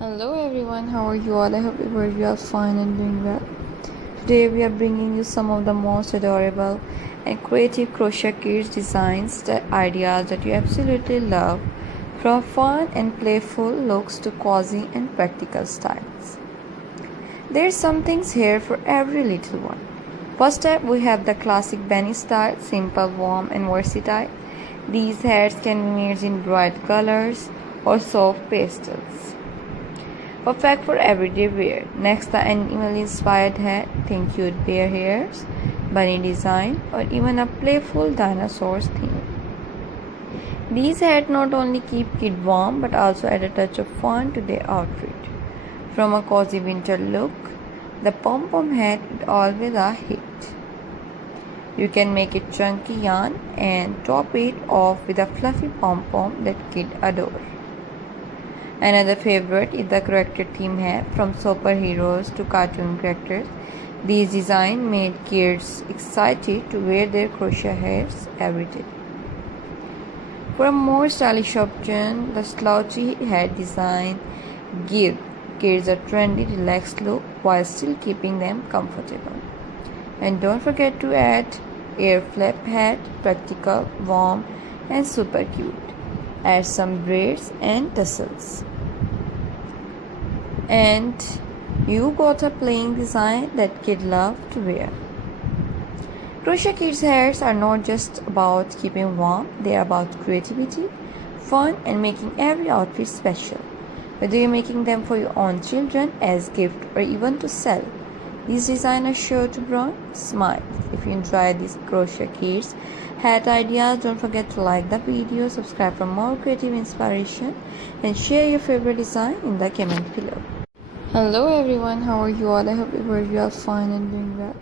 Hello everyone, how are you all? I hope you are fine and doing well. Today we are bringing you some of the most adorable and creative crochet kits designs, the ideas that you absolutely love, from fun and playful looks to cozy and practical styles. There's some things here for every little one. First up, we have the classic Benny style, simple, warm and versatile. These hats can be made in bright colors or soft pastels. Perfect for everyday wear. Next, the animal-inspired hat. Think cute bear hairs, bunny design, or even a playful dinosaurs theme. These hats not only keep kids warm but also add a touch of fun to their outfit. From a cozy winter look, the pom-pom hat is always a hit. You can make it chunky yarn and top it off with a fluffy pom-pom that kids adore. Another favorite is the character theme hat. From superheroes to cartoon characters, these designs made kids excited to wear their crochet hats every day. For a more stylish option, the slouchy hat design gives kids a trendy, relaxed look while still keeping them comfortable. And don't forget to add air flap hat, practical, warm, and super cute. Add some braids and tassels. And you got a plain design that kids love to wear. Crochet kids hats are not just about keeping warm, they are about creativity, fun, and making every outfit special. Whether you're making them for your own children, as gift, or even to sell, these designs are sure to bring smiles. If you enjoy these crochet kits hat ideas, don't forget to like the video, subscribe for more creative inspiration, and share your favorite design in the comment below. Hello everyone, how are you all? I hope you are fine and doing well.